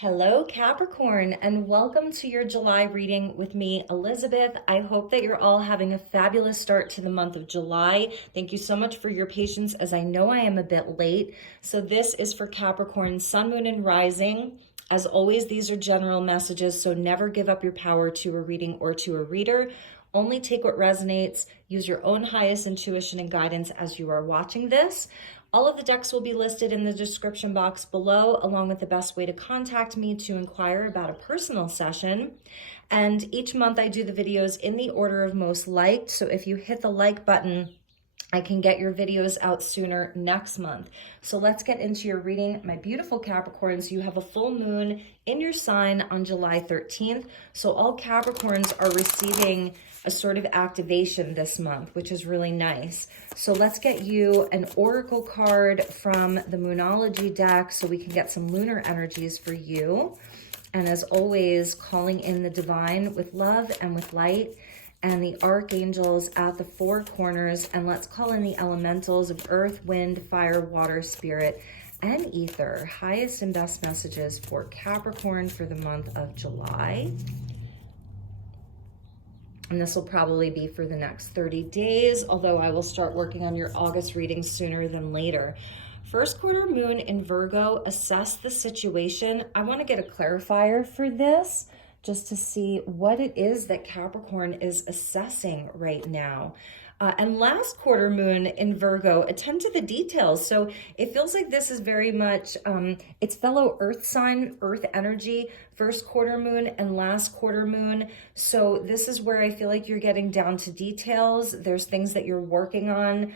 Hello, Capricorn, and welcome to your July reading with me, Elizabeth. I hope that you're all having a fabulous start to the month of July. Thank you so much for your patience, as I know I am a bit late. So this is for Capricorn, Sun, Moon, and Rising. As always, these are general messages, so never give up your power to a reading or to a reader. Only take what resonates. Use your own highest intuition and guidance as you are watching this. All of the decks will be listed in the description box below, along with the best way to contact me to inquire about a personal session. And each month I do the videos in the order of most liked. So if you hit the like button, I can get your videos out sooner next month. So let's get into your reading. My beautiful Capricorns, you have a full moon in your sign on July 13th. So all Capricorns are receiving a sort of activation this month, which is really nice. So let's get you an oracle card from the Moonology deck so we can get some lunar energies for you. And as always, calling in the divine with love and with light, and the archangels at the four corners. And let's call in the elementals of earth, wind, fire, water, spirit, and ether. Highest and best messages for Capricorn for the month of July. And this will probably be for the next 30 days, although I will start working on your August readings sooner than later. First quarter moon in Virgo, assess the situation. I want to get a clarifier for this, just to see what it is that Capricorn is assessing right now. And last quarter moon in Virgo, attend to the details. So it feels like this is very much, it's fellow earth sign, earth energy, first quarter moon and last quarter moon. So this is where I feel like you're getting down to details. There's things that you're working on.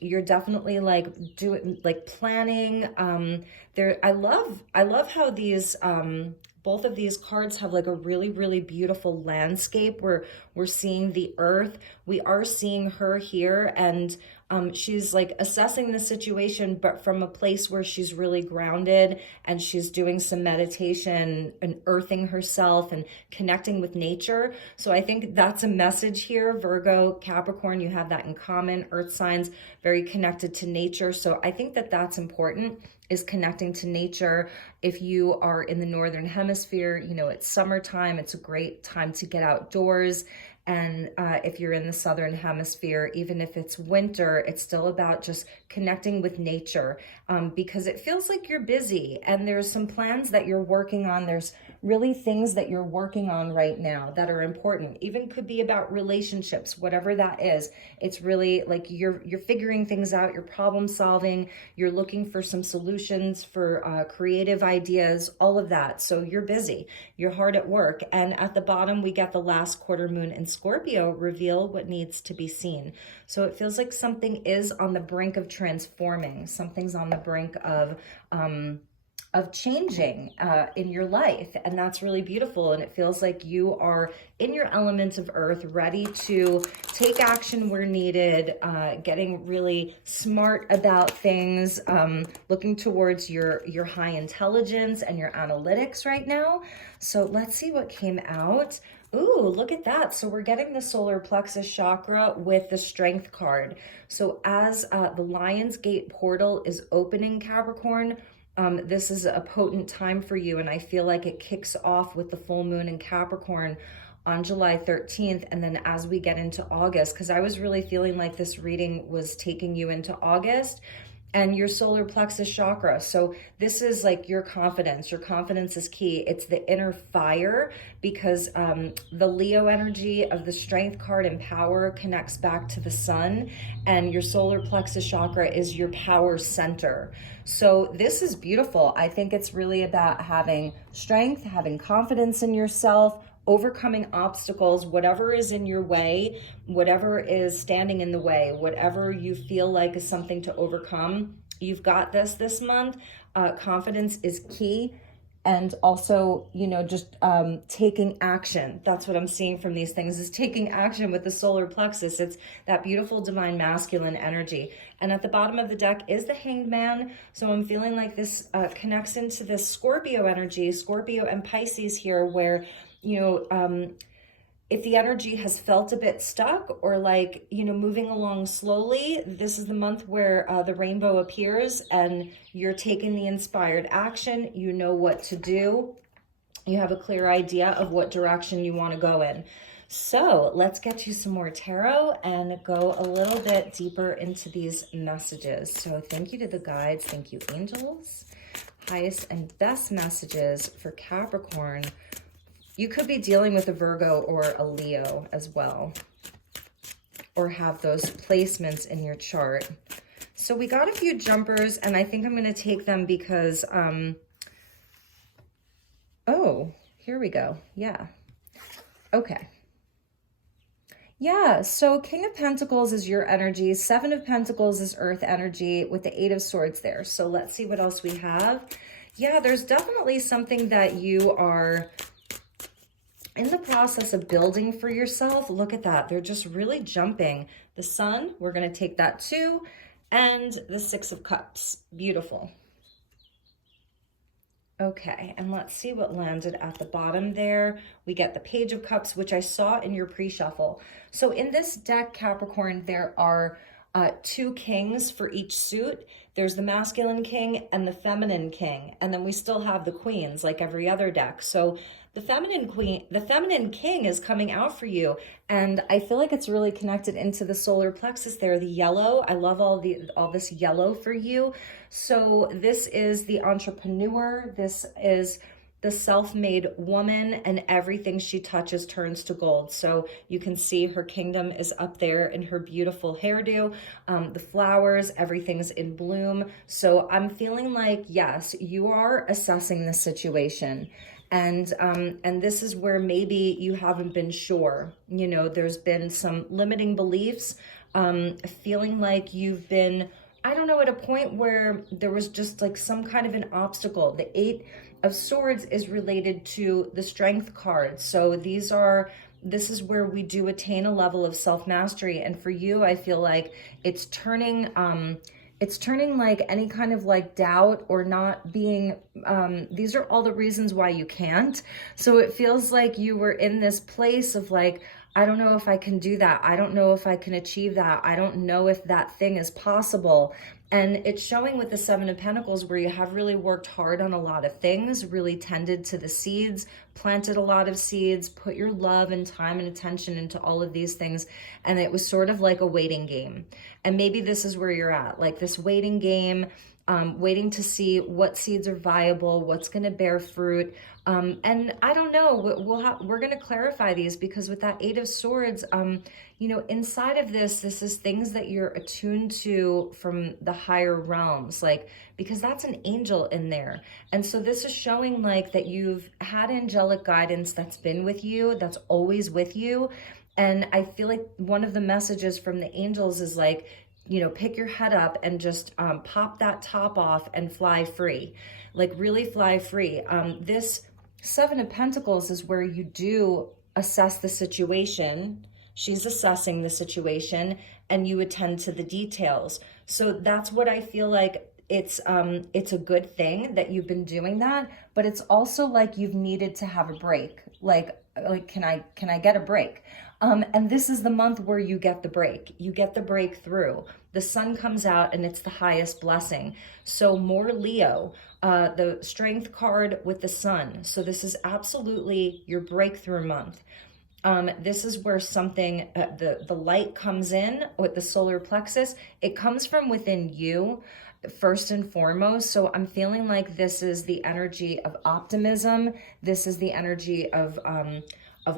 You're definitely like planning. I love how these, both of these cards have like a really, really beautiful landscape where we're seeing the earth. We are seeing her here, and she's like assessing the situation, but from a place where she's really grounded, and she's doing some meditation and earthing herself and connecting with nature. So I think that's a message here. Virgo, Capricorn, you have that in common. Earth signs, very connected to nature. So I think that that's important, is connecting to nature. If you are in the Northern Hemisphere, you know, it's summertime. It's a great time to get outdoors. And if you're in the Southern Hemisphere, even if it's winter, it's still about just connecting with nature, because it feels like you're busy and there's some plans that you're working on. There's really things that you're working on right now that are important. Even could be about relationships, whatever that is. It's really like you're figuring things out, you're problem solving, you're looking for some solutions for creative ideas, all of that. So you're busy, you're hard at work. And at the bottom, we get the last quarter moon in Scorpio, reveal what needs to be seen. So it feels like something is on the brink of transforming. Something's on the brink of changing in your life. And that's really beautiful. And it feels like you are in your element of earth, ready to take action where needed, getting really smart about things, looking towards your high intelligence and your analytics right now. So let's see what came out. Ooh, look at that. So we're getting the solar plexus chakra with the strength card. So as the Lion's Gate portal is opening, Capricorn, this is a potent time for you. And I feel like it kicks off with the full moon in Capricorn on July 13th. And then as we get into August, because I was really feeling like this reading was taking you into August, and your solar plexus chakra. So this is like your confidence. Your confidence is key. It's the inner fire, because the Leo energy of the strength card and power connects back to the sun, and your solar plexus chakra is your power center. So this is beautiful. I think it's really about having strength, having confidence in yourself, overcoming obstacles, whatever is in your way, whatever is standing in the way, whatever you feel like is something to overcome. You've got this month. Confidence is key. And also, you know, just taking action. That's what I'm seeing from these things, is taking action with the solar plexus. It's that beautiful divine masculine energy. And at the bottom of the deck is the Hanged Man. So I'm feeling like this connects into this Scorpio energy, Scorpio and Pisces here, where, you know, if the energy has felt a bit stuck or like, you know, moving along slowly, this is the month where the rainbow appears and you're taking the inspired action. You know what to do. You have a clear idea of what direction you want to go in. So let's get you some more tarot and go a little bit deeper into these messages. So thank you to the guides. Thank you, angels. Highest and best messages for Capricorn. You could be dealing with a Virgo or a Leo as well, or have those placements in your chart. So we got a few jumpers, and I think I'm going to take them because, oh, here we go. Yeah. Okay. Yeah, so King of Pentacles is your energy. Seven of Pentacles is earth energy with the Eight of Swords there. So let's see what else we have. Yeah, there's definitely something that you are in the process of building for yourself. Look at that. They're just really jumping. The Sun, we're going to take that too. And the Six of Cups. Beautiful. Okay, and let's see what landed at the bottom there. We get the Page of Cups, which I saw in your pre-shuffle. So in this deck, Capricorn, there are two kings for each suit. There's the masculine king and the feminine king. And then we still have the queens like every other deck. So the feminine king is coming out for you. And I feel like it's really connected into the solar plexus there, the yellow. I love all this yellow for you. So this is the entrepreneur. This is the self-made woman, and everything she touches turns to gold. So you can see her kingdom is up there in her beautiful hairdo. The flowers, everything's in bloom. So I'm feeling like, yes, you are assessing the situation. And this is where maybe you haven't been sure. You know, there's been some limiting beliefs, feeling like you've been, I don't know, at a point where there was just like some kind of an obstacle. The Eight of Swords is related to the Strength card. So this is where we do attain a level of self-mastery. And for you, I feel like it's turning like any kind of like doubt or not being, these are all the reasons why you can't. So it feels like you were in this place of like, I don't know if I can do that. I don't know if I can achieve that. I don't know if that thing is possible. And it's showing with the Seven of Pentacles where you have really worked hard on a lot of things, really tended to the seeds, planted a lot of seeds, put your love and time and attention into all of these things. And it was sort of like a waiting game. And maybe this is where you're at, like this waiting game, waiting to see what seeds are viable, what's going to bear fruit. And I don't know, we're going to clarify these because with that Eight of Swords, you know, inside of this is things that you're attuned to from the higher realms, like, because that's an angel in there. And so this is showing like that you've had angelic guidance that's been with you, that's always with you. And I feel like one of the messages from the angels is like, you know, pick your head up and just pop that top off and fly free, like really fly free. This Seven of Pentacles is where you do assess the situation. She's assessing the situation and you attend to the details. So that's what I feel like. It's a good thing that you've been doing that, but it's also like you've needed to have a break. Like can I get a break? And this is the month where you get the break. You get the breakthrough. The Sun comes out and it's the highest blessing. So more Leo, the Strength card with the Sun. So this is absolutely your breakthrough month. This is where something, the light comes in with the solar plexus. It comes from within you first and foremost. So I'm feeling like this is the energy of optimism. This is the energy of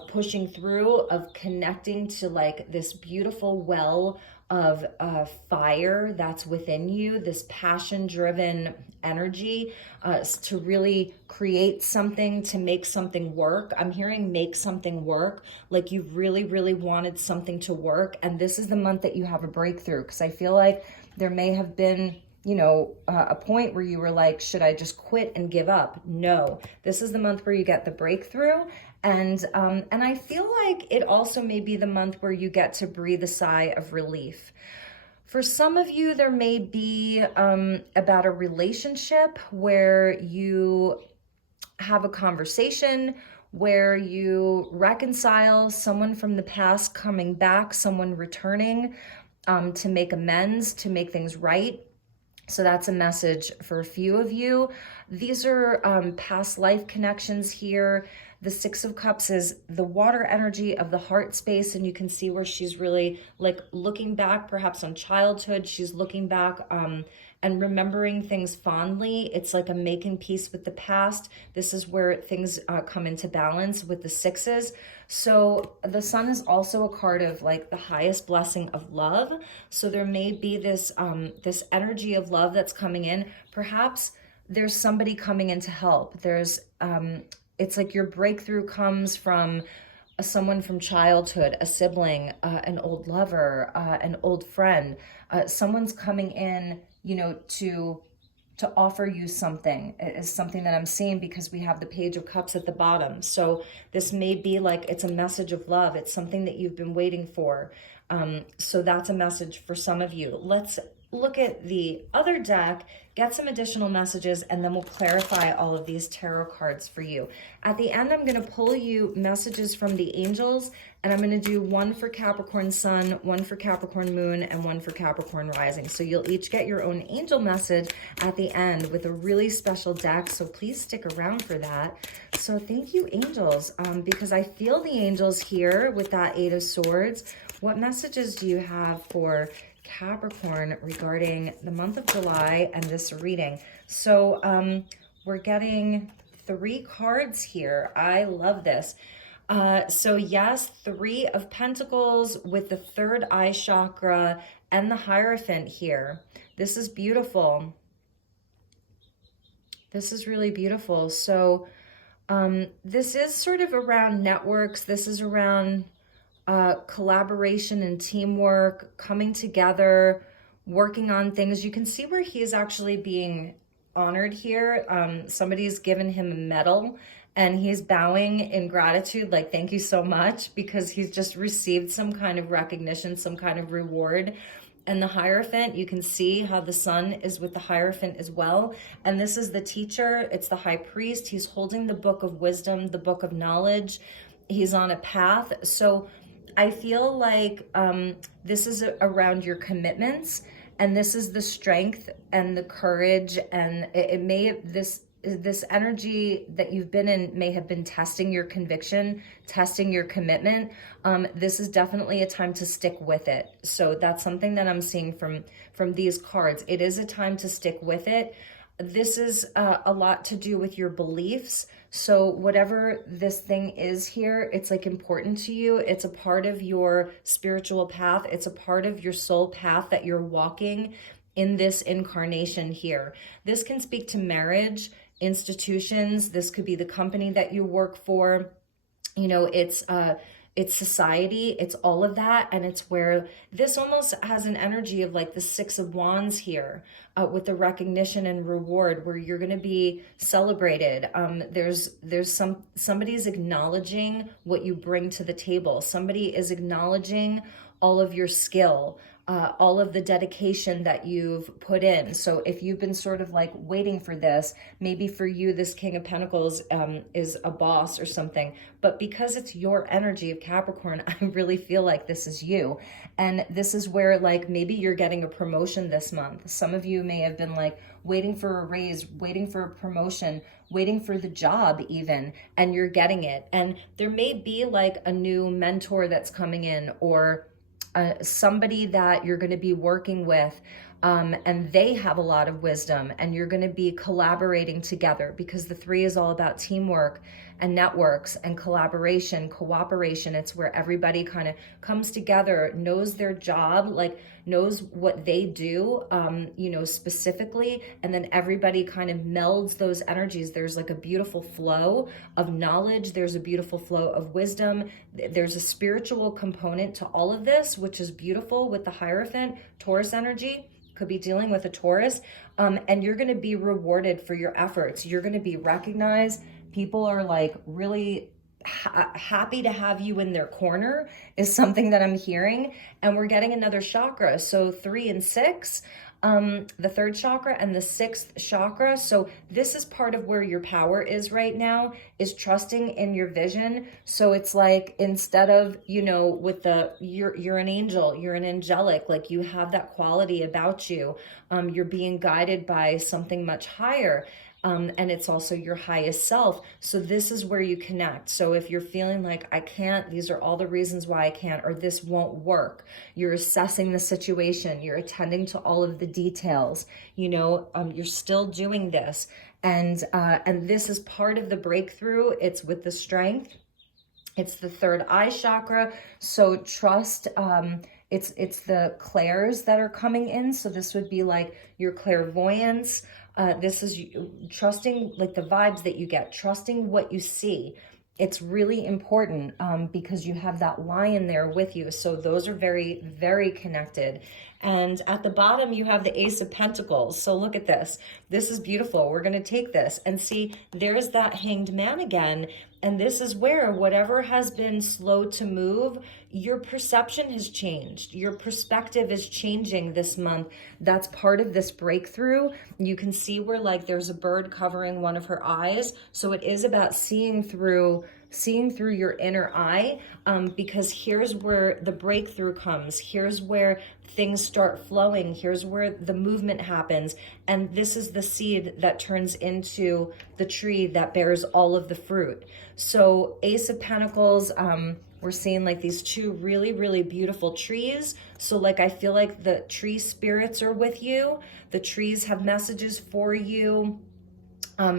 pushing through, of connecting to like this beautiful well of fire that's within you, this passion-driven energy to really create something, to make something work. I'm hearing make something work, like you've really, really wanted something to work. And this is the month that you have a breakthrough, because I feel like there may have been, you know, a point where you were like, should I just quit and give up? No, this is the month where you get the breakthrough. And I feel like it also may be the month where you get to breathe a sigh of relief. For some of you, there may be about a relationship where you have a conversation where you reconcile, someone from the past coming back, someone returning to make amends, to make things right. So that's a message for a few of you. These are past life connections here. The Six of Cups is the water energy of the heart space, and you can see where she's really like looking back perhaps on childhood. She's looking back and remembering things fondly. It's like a making peace with the past. This is where things come into balance with the sixes. So the sun is also a card of like the highest blessing of love. So there may be this this energy of love that's coming in. Perhaps there's somebody coming in to help. There's it's like your breakthrough comes from someone from childhood, a sibling, an old lover, an old friend. Someone's coming in, you know, to offer you something. It is something that I'm seeing because we have the Page of Cups at the bottom. So this may be like it's a message of love. It's something that you've been waiting for. So that's a message for some of you. Let's look at the other deck, get some additional messages, and then we'll clarify all of these tarot cards for you. At the end, I'm going to pull you messages from the angels, and I'm going to do one for Capricorn Sun, one for Capricorn Moon, and one for Capricorn Rising. So you'll each get your own angel message at the end with a really special deck, so please stick around for that. So thank you, angels, because I feel the angels here with that Eight of Swords. What messages do you have for Capricorn regarding the month of July and this reading? So we're getting 3 cards here. I love this. So yes, 3 of Pentacles with the 3rd eye chakra and the Hierophant here. This is beautiful. This is really beautiful. So this is sort of around networks. This is around collaboration and teamwork, coming together, working on things. You can see where he is actually being honored here. Somebody's given him a medal and he's bowing in gratitude, like, thank you so much, because he's just received some kind of recognition, some kind of reward. And the Hierophant, you can see how the sun is with the Hierophant as well. And this is the teacher. It's the high priest. He's holding the book of wisdom, the book of knowledge. He's on a path. So I feel like this is around your commitments, and this is the strength and the courage, and it may, this energy that you've been in may have been testing your conviction, testing your commitment. This is definitely a time to stick with it. So that's something that I'm seeing from these cards. It is a time to stick with it. This is a lot to do with your beliefs. So whatever this thing is here, it's like important to you. It's a part of your spiritual path. It's a part of your soul path that you're walking in this incarnation here. This can speak to marriage, institutions. This could be the company that you work for. You know, it's society, it's all of that. And it's where this almost has an energy of like the Six of Wands here, with the recognition and reward, where you're going to be celebrated. There's somebody's acknowledging what you bring to the table. Somebody is acknowledging all of your skill, all of the dedication that you've put in. So if you've been sort of like waiting for this, maybe for you, this King of Pentacles is a boss or something, but because it's your energy of Capricorn, I really feel like this is you. And this is where like maybe you're getting a promotion this month. Some of you may have been like waiting for a raise, waiting for a promotion, waiting for the job even, and you're getting it. And there may be like a new mentor that's coming in, or somebody that you're going to be working with, and they have a lot of wisdom, and you're going to be collaborating together, because the 3 is all about teamwork and networks and collaboration, cooperation. It's where everybody kind of comes together, knows their job, like knows what they do, you know, specifically, and then everybody kind of melds those energies. There's like a beautiful flow of knowledge. There's a beautiful flow of wisdom. There's a spiritual component to all of this, which is beautiful with the Hierophant, Taurus energy. Could be dealing with a Taurus, and you're going to be rewarded for your efforts. You're going to be recognized. People are like really happy to have you in their corner is something that I'm hearing. And we're getting another chakra. So 3 and 6, the third chakra and the sixth chakra. So this is part of where your power is right now, is trusting in your vision. So it's like, instead of, you know, with the, you're an angel, you're an angelic, like you have that quality about you. You're being guided by something much higher. And it's also your highest self. So this is where you connect. So if you're feeling like, I can't, these are all the reasons why I can't, or this won't work, you're assessing the situation, you're attending to all of the details, you know, you're still doing this. And this is part of the breakthrough. It's with the strength. It's the third eye chakra. So trust, it's the clairs that are coming in. So this would be like your clairvoyance. This is trusting like the vibes that you get, trusting what you see. It's really important because you have that lion there with you. So those are very, very connected. And at the bottom, you have the Ace of Pentacles. So look at this. This is beautiful. We're going to take this and see, there's that Hanged Man again. And this is where whatever has been slow to move, your perception has changed. Your perspective is changing this month. That's part of this breakthrough. You can see where like there's a bird covering one of her eyes. So it is about seeing through your inner eye, because here's where the breakthrough comes. Here's where things start flowing. Here's where the movement happens. And this is the seed that turns into the tree that bears all of the fruit. So Ace of Pentacles, we're seeing like these two really, really beautiful trees. So like, I feel like the tree spirits are with you. The trees have messages for you.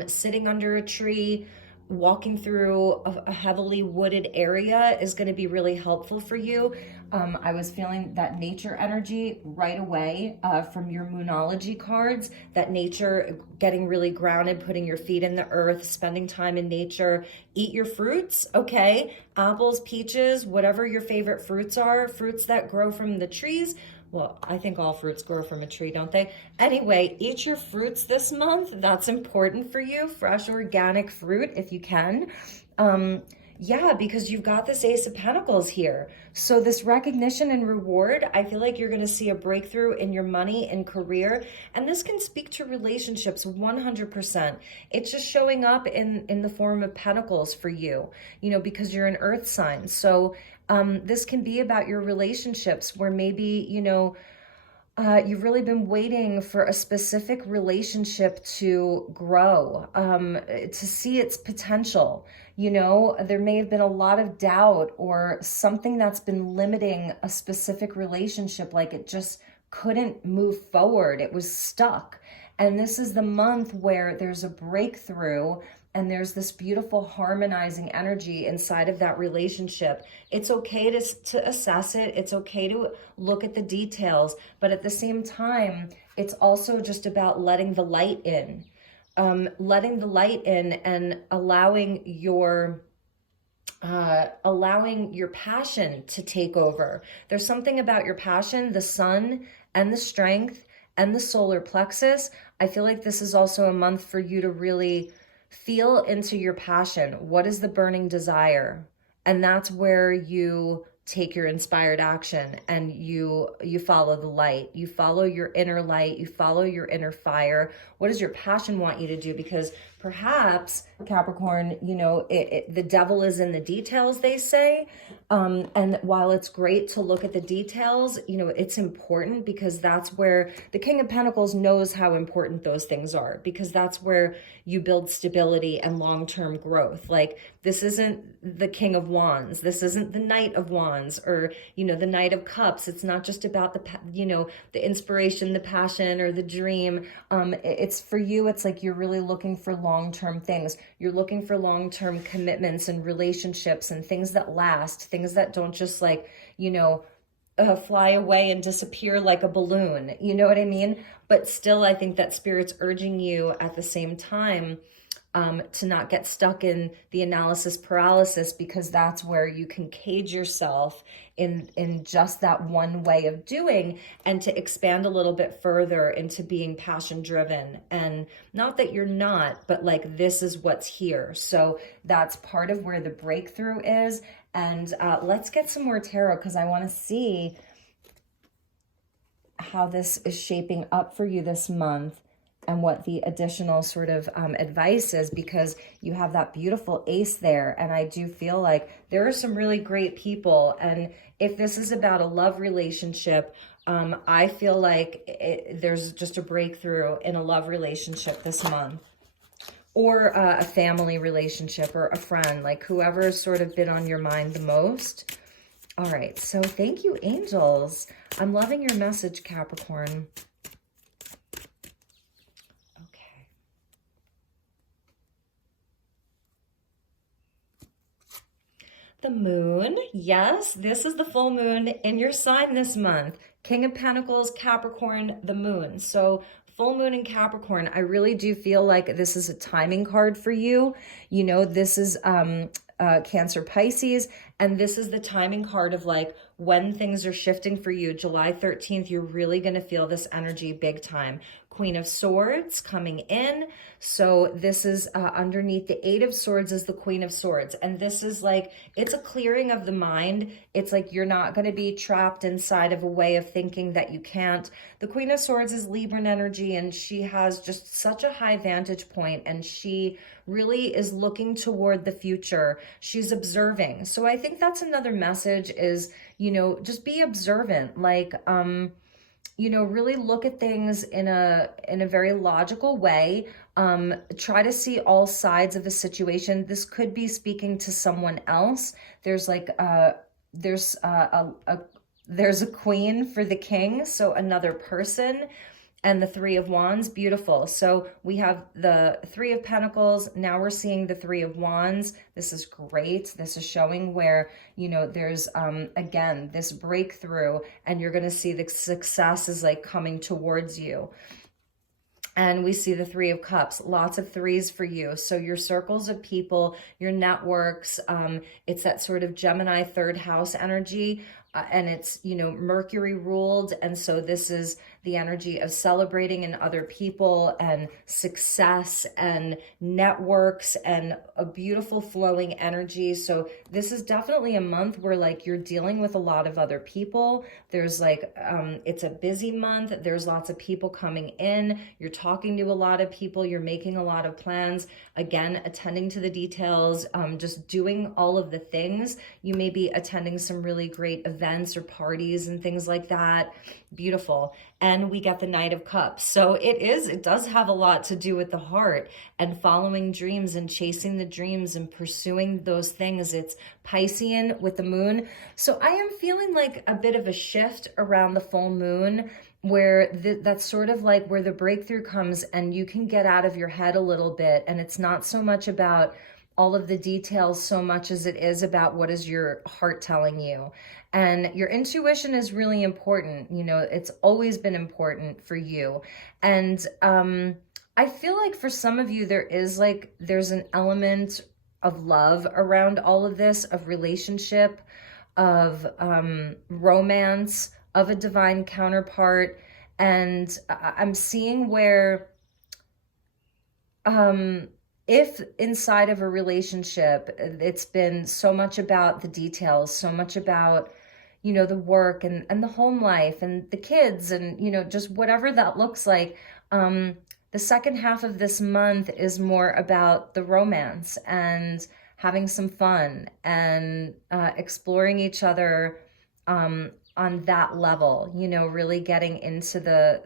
Sitting under a tree, walking through a heavily wooded area is going to be really helpful for you. I was feeling that nature energy right away from your Moonology cards, that nature, getting really grounded, putting your feet in the earth, spending time in nature. Eat your fruits, okay? Apples, peaches, whatever your favorite fruits are, fruits that grow from the trees. Well, I think all fruits grow from a tree, don't they? Anyway, eat your fruits this month. That's important for you. Fresh, organic fruit, if you can. Yeah, because you've got this Ace of Pentacles here. So this recognition and reward, I feel like you're going to see a breakthrough in your money and career. And this can speak to relationships 100%. It's just showing up in the form of pentacles for you, you know, because you're an earth sign. So this can be about your relationships where maybe, you know, you've really been waiting for a specific relationship to grow, to see its potential. You know, there may have been a lot of doubt or something that's been limiting a specific relationship, like it just couldn't move forward. It was stuck. And this is the month where there's a breakthrough and there's this beautiful harmonizing energy inside of that relationship. It's okay to assess it. It's okay to look at the details. But at the same time, it's also just about letting the light in. Letting the light in and allowing your passion to take over. There's something about your passion, the sun and the strength and the solar plexus. I feel like this is also a month for you to really feel into your passion. What is the burning desire? And that's where you take your inspired action and you follow the light. You follow your inner light. You follow your inner fire. What does your passion want you to do? Because perhaps, Capricorn, you know, the devil is in the details, they say. And while it's great to look at the details, you know, it's important because that's where the King of Pentacles knows how important those things are, because that's where you build stability and long-term growth. Like, this isn't the King of Wands. This isn't the Knight of Wands or, you know, the Knight of Cups. It's not just about the, you know, the inspiration, the passion, or the dream. It's for you, it's like you're really looking for long-term things. You're looking for long-term commitments and relationships and things that last, things that don't just like, you know, fly away and disappear like a balloon. You know what I mean? But still, I think that Spirit's urging you at the same time to not get stuck in the analysis paralysis, because that's where you can cage yourself in just that one way of doing, and to expand a little bit further into being passion driven. And not that you're not, but like, this is what's here. So that's part of where the breakthrough is. And let's get some more tarot, because I want to see how this is shaping up for you this month and what the additional sort of advice is, because you have that beautiful ace there. And I do feel like there are some really great people. And if this is about a love relationship, I feel like there's just a breakthrough in a love relationship this month, or a family relationship, or a friend, like whoever's sort of been on your mind the most. All right, so thank you, angels. I'm loving your message, Capricorn. Okay. The moon, yes, this is the full moon in your sign this month. King of Pentacles, Capricorn, the moon. So full moon in Capricorn, I really do feel like this is a timing card for you. You know, this is Cancer, Pisces, and this is the timing card of like when things are shifting for you. July 13th, you're really going to feel this energy big time. Queen of Swords coming in. So this is underneath the Eight of Swords is the Queen of Swords. And this is like, it's a clearing of the mind. It's like you're not going to be trapped inside of a way of thinking that you can't. The Queen of Swords is Libran energy, and she has just such a high vantage point, and she really is looking toward the future. She's observing. So I think that's another message is, you know, just be observant. Like, you know, really look at things in a very logical way. Try to see all sides of a situation. This could be speaking to someone else. There's like there's a queen for the king, so another person. And the Three of Wands, beautiful. So we have the Three of Pentacles. Now we're seeing the Three of Wands. This is great. This is showing where, you know, there's, again, this breakthrough, and you're going to see the success is like coming towards you. And we see the Three of Cups, lots of threes for you. So your circles of people, your networks, it's that sort of Gemini third house energy. And it's, you know, Mercury ruled. And so this is the energy of celebrating in other people and success and networks and a beautiful flowing energy. So this is definitely a month where like you're dealing with a lot of other people. There's like, it's a busy month. There's lots of people coming in. You're talking to a lot of people. You're making a lot of plans. Again, attending to the details, just doing all of the things. You may be attending some really great events or parties and things like that. Beautiful. And we get the Knight of Cups. So it does have a lot to do with the heart and following dreams and chasing the dreams and pursuing those things. It's Piscean with the moon. So I am feeling like a bit of a shift around the full moon, where that's sort of like where the breakthrough comes and you can get out of your head a little bit. And it's not so much about all of the details so much as it is about what is your heart telling you. And your intuition is really important. You know, it's always been important for you. And I feel like for some of you, there's an element of love around all of this, of relationship, of romance, of a divine counterpart. And I'm seeing where if inside of a relationship, it's been so much about the details, so much about, you know, the work and the home life and the kids and, you know, just whatever that looks like. The second half of this month is more about the romance and having some fun and exploring each other on that level, you know, really getting into the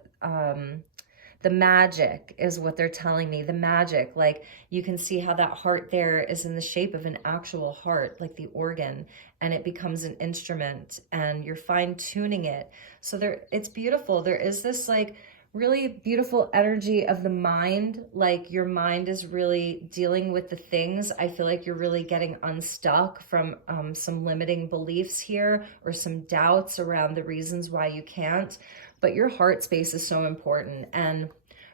magic is what they're telling me. The magic, like you can see how that heart there is in the shape of an actual heart, like the organ, and it becomes an instrument and you're fine tuning it. So it's beautiful. There is this like really beautiful energy of the mind. Like your mind is really dealing with the things. I feel like you're really getting unstuck from some limiting beliefs here or some doubts around the reasons why you can't. But your heart space is so important. And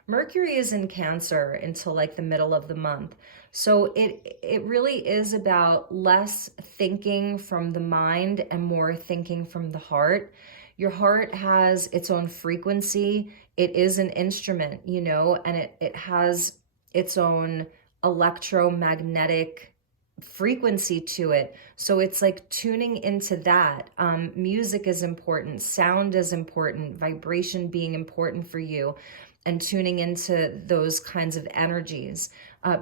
Mercury is in Cancer until like the middle of the month. So it really is about less thinking from the mind and more thinking from the heart. Your heart has its own frequency. It is an instrument, you know, and it has its own electromagnetic frequency to it. So it's like tuning into that. Music is important, sound is important, vibration being important for you, and tuning into those kinds of energies.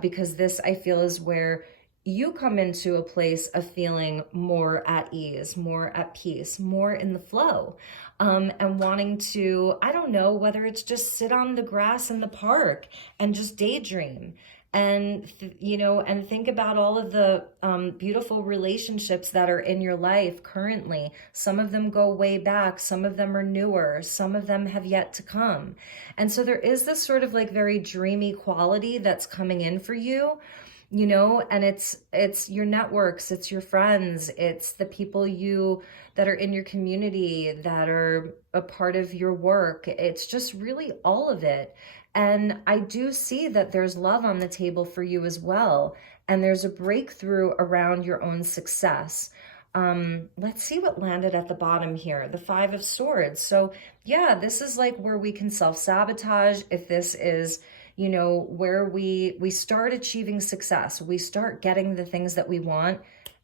Because this, I feel, is where you come into a place of feeling more at ease, more at peace, more in the flow, and wanting to, I don't know, whether it's just sit on the grass in the park and just daydream and, and think about all of the beautiful relationships that are in your life currently. Some of them go way back. Some of them are newer. Some of them have yet to come. And so there is this sort of like very dreamy quality that's coming in for you. And it's your networks, it's your friends, it's the people that are in your community, that are a part of your work. It's just really all of it. And I do see that there's love on the table for you as well. And there's a breakthrough around your own success. Let's see what landed at the bottom here. The 5 of Swords. So yeah, this is like where we can self-sabotage. If this is, where we start achieving success, we start getting the things that we want,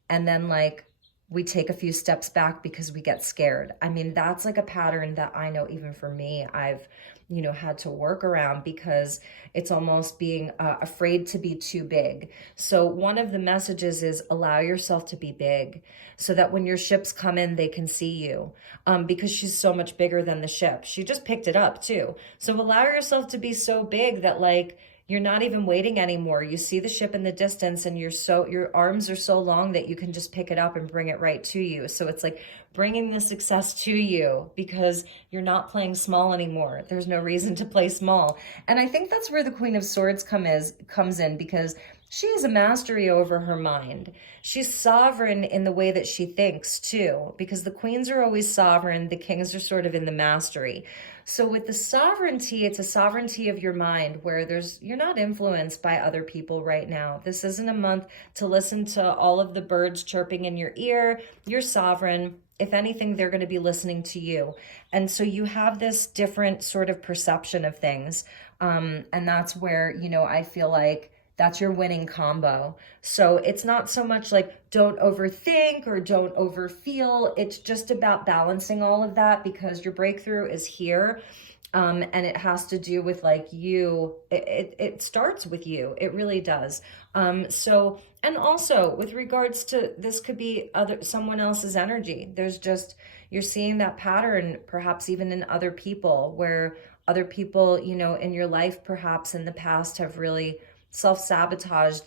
and then like we take a few steps back because we get scared. I mean, that's like a pattern that I know even for me, I've, had to work around, because it's almost being afraid to be too big. So one of the messages is allow yourself to be big, so that when your ships come in, they can see you, because she's so much bigger than the ship. She just picked it up too. So allow yourself to be so big that like, you're not even waiting anymore. You see the ship in the distance and your arms are so long that you can just pick it up and bring it right to you. So it's like bringing the success to you, because you're not playing small anymore. There's no reason to play small. And I think that's where the Queen of Swords comes in, because she has a mastery over her mind. She's sovereign in the way that she thinks too, because the queens are always sovereign. The kings are sort of in the mastery. So with the sovereignty, it's a sovereignty of your mind where you're not influenced by other people right now. This isn't a month to listen to all of the birds chirping in your ear. You're sovereign. If anything, they're going to be listening to you. And so you have this different sort of perception of things. And that's where, I feel like that's your winning combo. So it's not so much like don't overthink or don't overfeel. It's just about balancing all of that, because your breakthrough is here. And it has to do with like you, it starts with you. It really does. So, and also with regards to, this could be someone else's energy. There's just, you're seeing that pattern, perhaps even in other people, where other people, in your life, perhaps in the past, have really self-sabotage.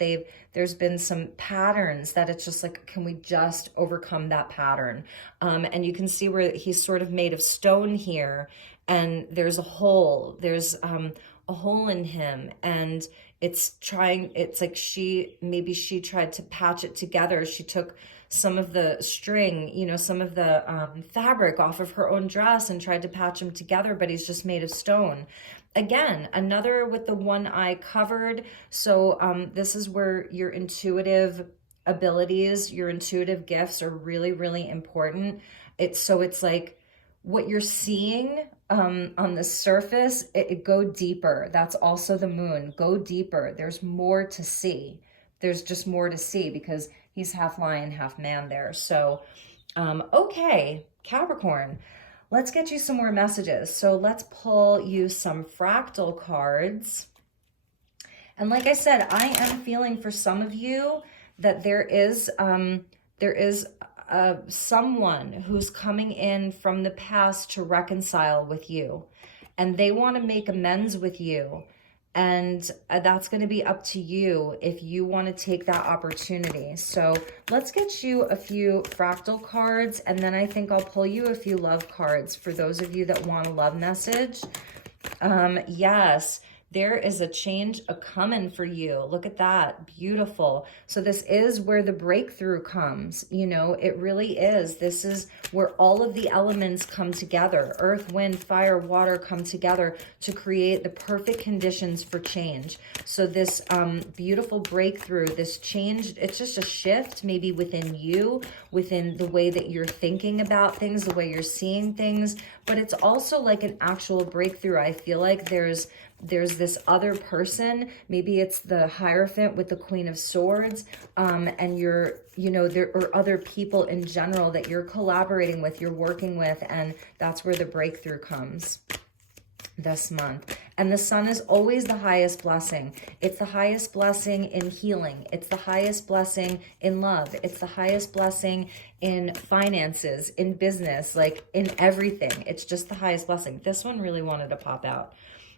There's been some patterns that it's just like, can we just overcome that pattern? And you can see where he's sort of made of stone here, and there's a hole in him, and it's like maybe she tried to patch it together. She took some of the string, some of the fabric off of her own dress and tried to patch him together, but he's just made of stone. Again, another with the one eye covered. So this is where your intuitive abilities, your intuitive gifts are really, really important. It's like what you're seeing on the surface, it go deeper. That's also the moon. Go deeper. There's more to see. There's just more to see, because he's half lion, half man there. So, okay, Capricorn. Let's get you some more messages. So let's pull you some fractal cards. And like I said, I am feeling for some of you that there is someone who's coming in from the past to reconcile with you, and they want to make amends with you. And that's going to be up to you if you want to take that opportunity. So let's get you a few fractal cards, and then I think I'll pull you a few love cards for those of you that want a love message. Yes, there is a change a-coming for you. Look at that. Beautiful. So this is where the breakthrough comes. It really is. This is where all of the elements come together. Earth, wind, fire, water come together to create the perfect conditions for change. So this beautiful breakthrough, this change, it's just a shift maybe within you, within the way that you're thinking about things, the way you're seeing things. But it's also like an actual breakthrough. I feel like there's there's this other person, maybe it's the Hierophant with the Queen of Swords, and you're, you know, there are other people in general that you're collaborating with, you're working with, and that's where the breakthrough comes this month. And the sun is always the highest blessing. It's the highest blessing in healing. It's the highest blessing in love. It's the highest blessing in finances, in business, like in everything. It's just the highest blessing. This one really wanted to pop out.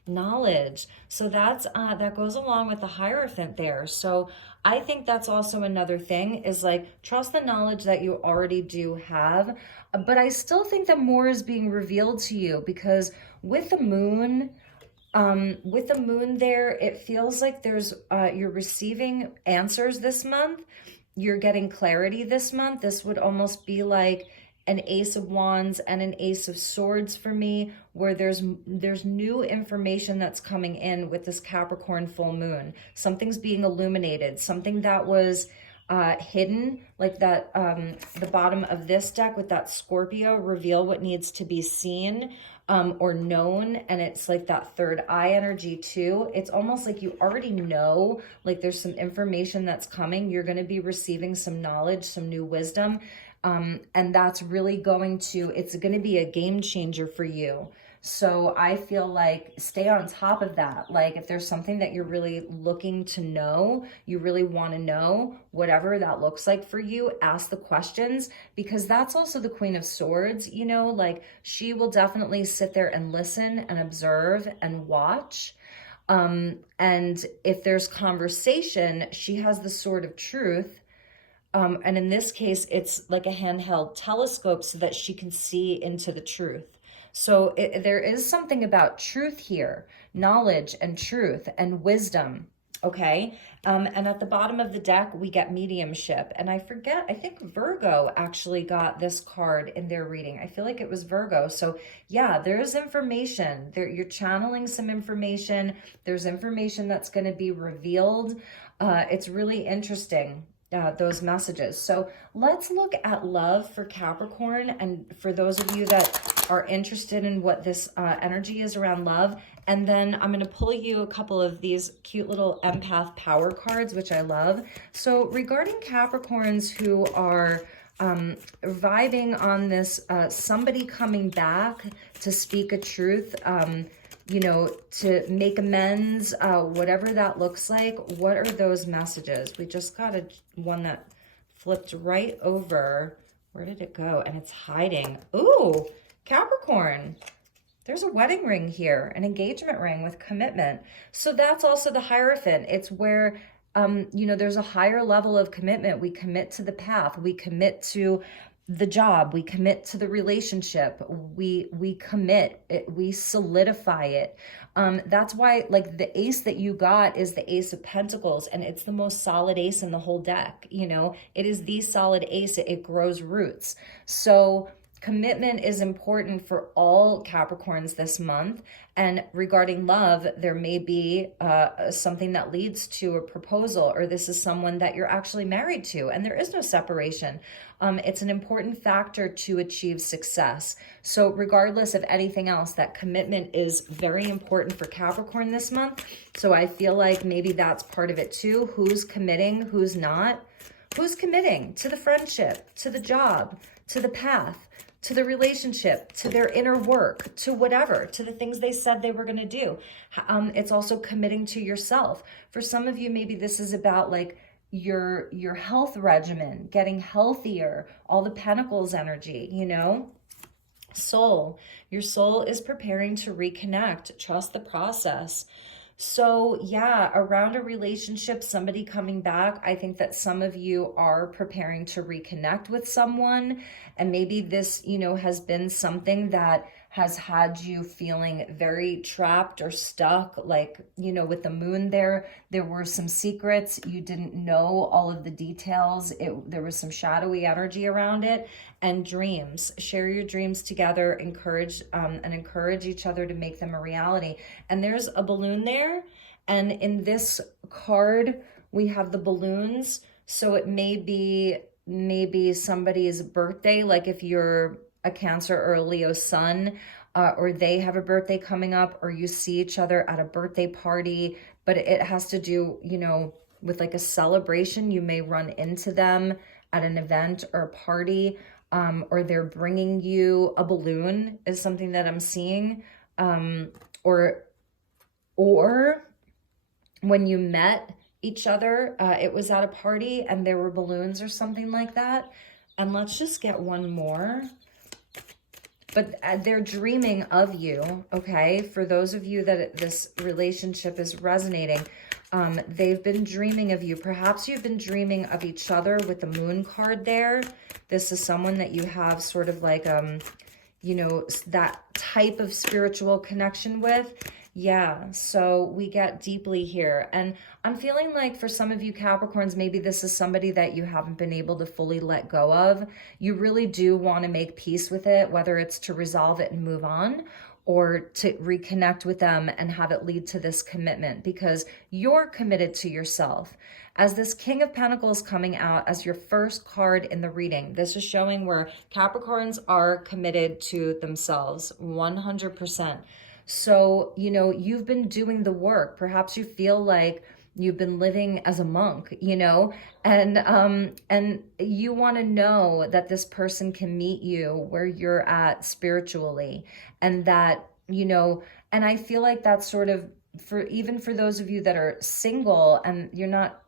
Knowledge. So that's that goes along with the Hierophant there. So I think that's also another thing, is like, trust the knowledge that you already do have. But I still think that more is being revealed to you, because with the moon there, it feels like there's you're receiving answers this month. You're getting clarity this month. This would almost be like an Ace of Wands and an Ace of Swords for me, where there's new information that's coming in with this Capricorn full moon. Something's being illuminated, something that was hidden, like that the bottom of this deck with that Scorpio, reveal what needs to be seen or known, and it's like that third eye energy too. It's almost like you already know, like there's some information that's coming. You're going to be receiving some knowledge, some new wisdom. And that's really it's going to be a game changer for you. So I feel like stay on top of that. Like if there's something that you're really looking to know, you really want to know, whatever that looks like for you, ask the questions, because that's also the Queen of Swords, you know, like she will definitely sit there and listen and observe and watch. And if there's conversation, she has the Sword of Truth. And in this case, it's like a handheld telescope so that she can see into the truth. So there is something about truth here, knowledge and truth and wisdom, okay? And at the bottom of the deck, we get mediumship. And I think Virgo actually got this card in their reading. I feel like it was Virgo. So yeah, there is information. You're channeling some information. There's information that's going to be revealed. It's really interesting. Those messages. So let's look at love for Capricorn, and for those of you that are interested in what this energy is around love. And then I'm going to pull you a couple of these cute little empath power cards, which I love. So regarding Capricorns who are vibing on this, somebody coming back to speak a truth, you know, to make amends, whatever that looks like. What are those messages? We just got one that flipped right over. Where did it go? And it's hiding. Ooh, Capricorn. There's a wedding ring here, an engagement ring with commitment. So that's also the Hierophant. It's where, you know, there's a higher level of commitment. We commit to the path. We commit to the job, we commit to the relationship, we commit it, we solidify it. That's why, like, the ace that you got is the Ace of Pentacles, and it's the most solid ace in the whole deck. You know, it is the solid ace. It grows roots. So commitment is important for all Capricorns this month. And regarding love, there may be something that leads to a proposal, or this is someone that you're actually married to, and there is no separation. It's an important factor to achieve success. So regardless of anything else, that commitment is very important for Capricorn this month. So I feel like maybe that's part of it too. Who's committing, who's not? Who's committing to the friendship, to the job, to the path, to the relationship, to their inner work, to whatever, to the things they said they were going to do. It's also committing to yourself. For some of you, maybe this is about like your health regimen, getting healthier, all the Pentacles energy, you know. Soul, your soul is preparing to reconnect. Trust the process. So yeah, around a relationship, somebody coming back, I think that some of you are preparing to reconnect with someone. And maybe this, you know, has been something that has had you feeling very trapped or stuck. Like, you know, with the moon there were some secrets. You didn't know all of the details. There was some shadowy energy around it. And dreams. Share your dreams together, encourage each other to make them a reality. And there's a balloon there. And in this card, we have the balloons. So it may be maybe somebody's birthday, like if you're a Cancer or a Leo sun, or they have a birthday coming up, or you see each other at a birthday party, but it has to do, you know, with like a celebration. You may run into them at an event or a party, or they're bringing you a balloon is something that I'm seeing, or when you met each other, it was at a party and there were balloons or something like that. And let's just get one more. But they're dreaming of you, okay? For those of you that this relationship is resonating, they've been dreaming of you. Perhaps you've been dreaming of each other with the moon card there. This is someone that you have sort of like, you know, that type of spiritual connection with. Yeah, so we get deeply here. And I'm feeling like for some of you Capricorns, maybe this is somebody that you haven't been able to fully let go of. You really do want to make peace with it, whether it's to resolve it and move on, or to reconnect with them and have it lead to this commitment, because you're committed to yourself. As this King of Pentacles coming out as your first card in the reading, this is showing where Capricorns are committed to themselves 100%. So, you know, you've been doing the work. Perhaps you feel like you've been living as a monk, you know, and you want to know that this person can meet you where you're at spiritually, and that, you know, and I feel like that's sort of even for those of you that are single and you're not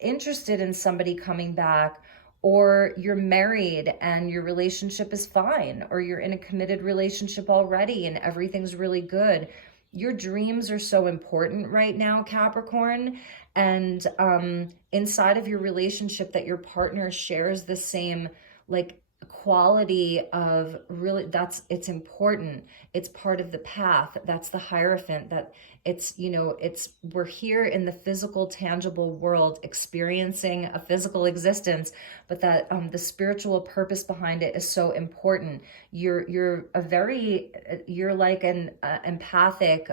interested in somebody coming back, or you're married and your relationship is fine, or you're in a committed relationship already and everything's really good. Your dreams are so important right now, Capricorn. And inside of your relationship, that your partner shares the same like quality of really, it's important. It's part of the path. That's the Hierophant, that it's, you know, we're here in the physical, tangible world experiencing a physical existence, but that the spiritual purpose behind it is so important. You're like an empathic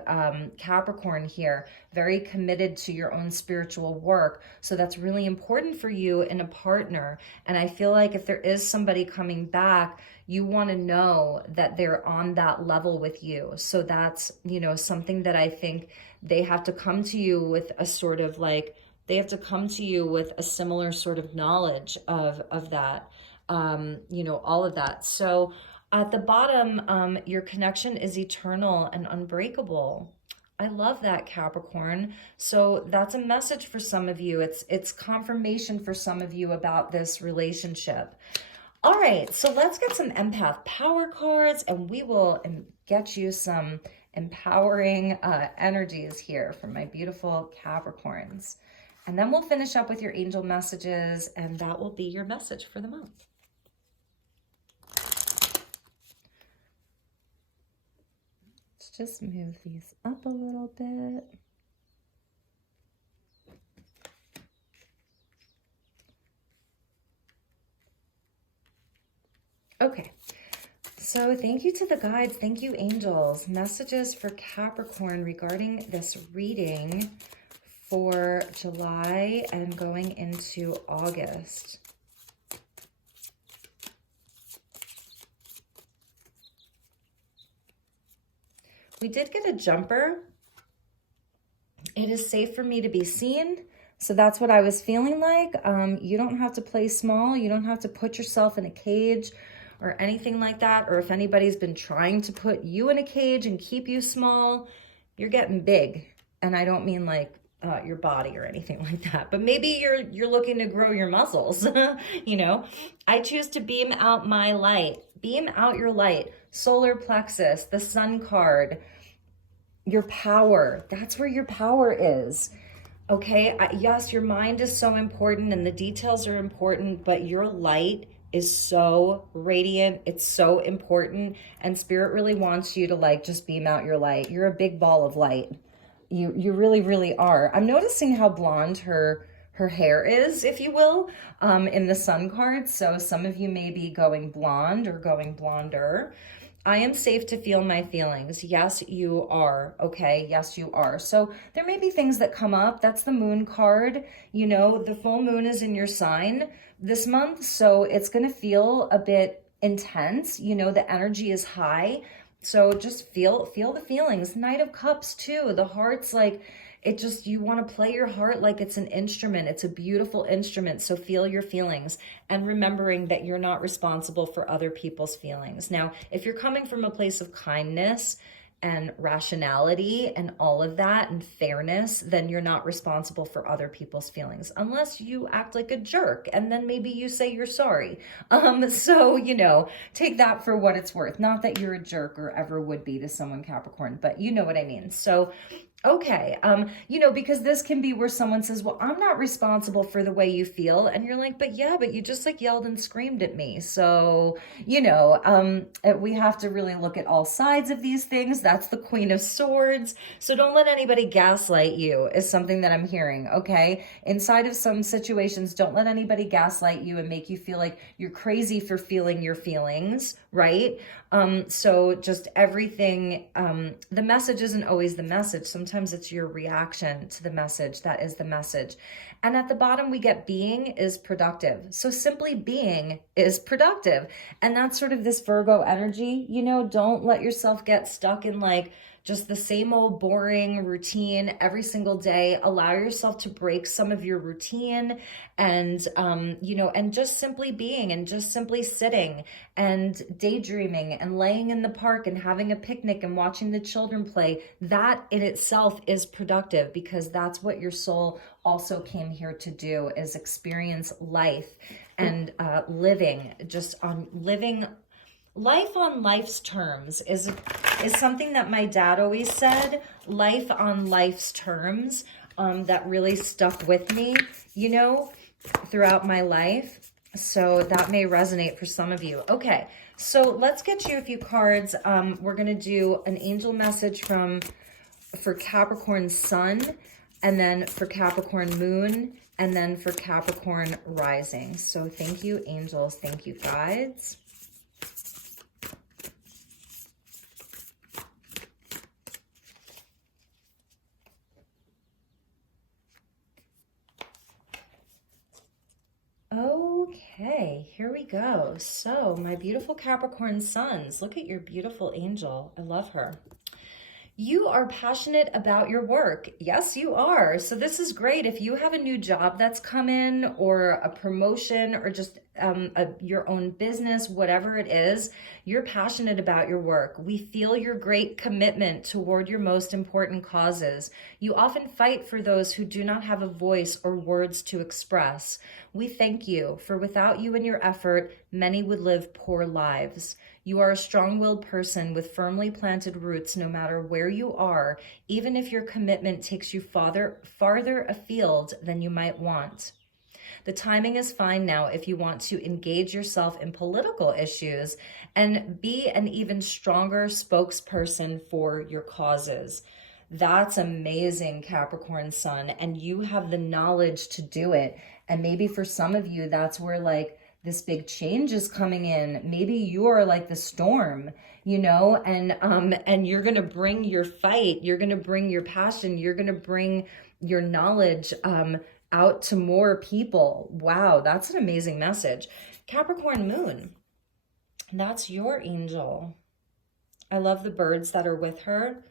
Capricorn here, very committed to your own spiritual work. So that's really important for you in a partner. And I feel like if there is somebody coming back, you want to know that they're on that level with you. So that's, you know, something that I think they have to come to you with a sort of like, they have to come to you with a similar sort of knowledge of that, you know, all of that. So at the bottom, your connection is eternal and unbreakable. I love that, Capricorn. So that's a message for some of you. It's confirmation for some of you about this relationship. All right, so let's get some empath power cards, and we will get you some empowering energies here from my beautiful Capricorns. And then we'll finish up with your angel messages, and that will be your message for the month. Let's just move these up a little bit. Okay, so thank you to the guides. Thank you, angels. Messages for Capricorn regarding this reading for July and going into August. We did get a jumper. It is safe for me to be seen. So that's what I was feeling like. You don't have to play small. You don't have to put yourself in a cage or anything like that. Or if anybody's been trying to put you in a cage and keep you small, you're getting big. And I don't mean like your body or anything like that, but maybe you're looking to grow your muscles. You know, I choose to beam out my light. Beam out your light. Solar plexus, the sun card, your power. That's where your power is. Okay, yes, your mind is so important and the details are important, but your light is so radiant. It's so important. And Spirit really wants you to like just beam out your light. You're a big ball of light. You really, really are. I'm noticing how blonde her hair is, if you will, in the sun card. So some of you may be going blonde or going blonder. I am safe to feel my feelings. Yes, you are. Okay. Yes, you are. So there may be things that come up. That's the moon card. You know, the full moon is in your sign this month. So it's going to feel a bit intense. You know, the energy is high. So just feel the feelings. Knight of Cups too. The heart's like, it just, you want to play your heart like it's an instrument. It's a beautiful instrument. So feel your feelings, and remembering that you're not responsible for other people's feelings. Now, if you're coming from a place of kindness and rationality and all of that and fairness, then you're not responsible for other people's feelings, unless you act like a jerk, and then maybe you say you're sorry. So, you know, take that for what it's worth. Not that you're a jerk or ever would be to someone, Capricorn, but you know what I mean. So okay, you know, because this can be where someone says, well, I'm not responsible for the way you feel. And you're like, but yeah, but you just like yelled and screamed at me. So, you know, we have to really look at all sides of these things. That's the Queen of Swords. So don't let anybody gaslight you is something that I'm hearing, okay? Inside of some situations, don't let anybody gaslight you and make you feel like you're crazy for feeling your feelings, right? So just everything, the message isn't always the message. Sometimes it's your reaction to the message that is the message. And at the bottom, we get being is productive. So simply being is productive. And that's sort of this Virgo energy, you know, don't let yourself get stuck in like just the same old boring routine every single day. Allow yourself to break some of your routine and, you know, and just simply being and just simply sitting and daydreaming and laying in the park and having a picnic and watching the children play. That in itself is productive, because that's what your soul also came here to do, is experience life and living life on life's terms is something that my dad always said. Life on life's terms, that really stuck with me, you know, throughout my life. So that may resonate for some of you. Okay, so let's get you a few cards. We're going to do an angel message for Capricorn Sun, and then for Capricorn Moon, and then for Capricorn Rising. So thank you, angels. Thank you, guides. Okay, here we go. So my beautiful Capricorn Suns, look at your beautiful angel. I love her. You are passionate about your work. Yes, you are. So this is great. If you have a new job that's come in, or a promotion, or just your own business, whatever it is, you're passionate about your work. We feel your great commitment toward your most important causes. You often fight for those who do not have a voice or words to express. We thank you, for without you and your effort, many would live poor lives. You are a strong-willed person with firmly planted roots no matter where you are, even if your commitment takes you farther afield than you might want. The timing is fine now if you want to engage yourself in political issues and be an even stronger spokesperson for your causes. That's amazing, Capricorn Sun, and you have the knowledge to do it. And maybe for some of you, that's where like this big change is coming in. Maybe you are like the storm, you know, and you're going to bring your fight. You're going to bring your passion. You're going to bring your knowledge out to more people. Wow, that's an amazing message. Capricorn Moon, that's your angel. I love the birds that are with her.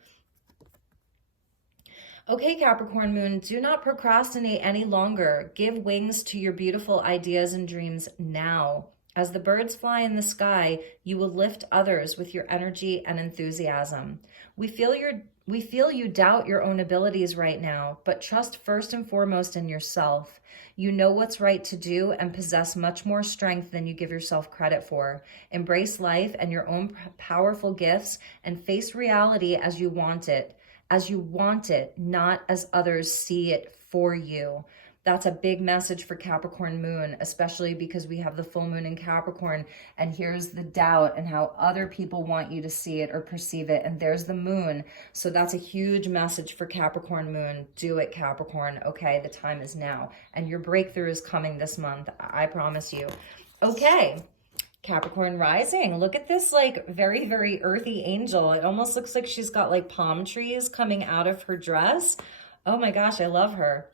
Okay, Capricorn Moon, do not procrastinate any longer. Give wings to your beautiful ideas and dreams now. As the birds fly in the sky, you will lift others with your energy and enthusiasm. We feel you doubt your own abilities right now, but trust first and foremost in yourself. You know what's right to do and possess much more strength than you give yourself credit for. Embrace life and your own powerful gifts and face reality as you want it. As you want it, not as others see it for you. That's a big message for Capricorn Moon, especially because we have the full moon in Capricorn, and here's the doubt and how other people want you to see it or perceive it, and there's the moon. So that's a huge message for Capricorn Moon. Do it, Capricorn. Okay, the time is now, and your breakthrough is coming this month. I promise you. Okay. Capricorn Rising, look at this like very, very earthy angel. It almost looks like she's got like palm trees coming out of her dress. Oh my gosh, I love her.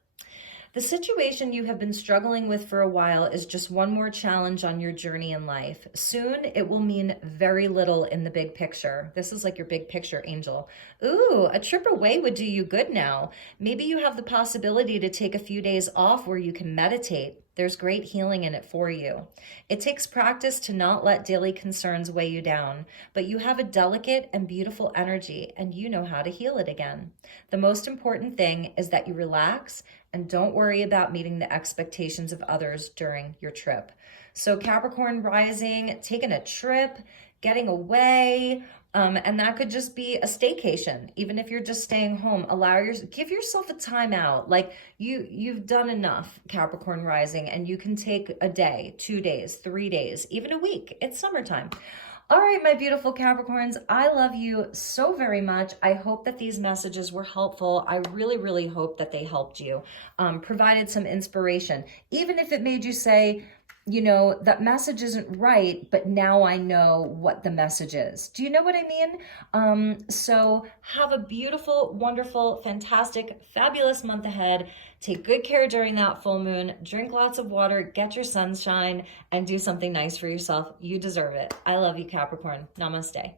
The situation you have been struggling with for a while is just one more challenge on your journey in life. Soon, it will mean very little in the big picture. This is like your big picture angel. Ooh, a trip away would do you good now. Maybe you have the possibility to take a few days off where you can meditate. There's great healing in it for you. It takes practice to not let daily concerns weigh you down, but you have a delicate and beautiful energy and you know how to heal it again. The most important thing is that you relax and don't worry about meeting the expectations of others during your trip. So Capricorn rising, taking a trip, getting away, and that could just be a staycation. Even if you're just staying home, give yourself a timeout. Like you've done enough, Capricorn rising, and you can take a day, 2 days, 3 days, even a week. It's summertime. All right, my beautiful Capricorns, I love you so very much. I hope that these messages were helpful. I really, really hope that they helped you, provided some inspiration. Even if it made you say, you know, that message isn't right, but now I know what the message is. Do you know what I mean? So have a beautiful, wonderful, fantastic, fabulous month ahead. Take good care during that full moon. Drink lots of water, get your sunshine, and do something nice for yourself. You deserve it. I love you, Capricorn. Namaste.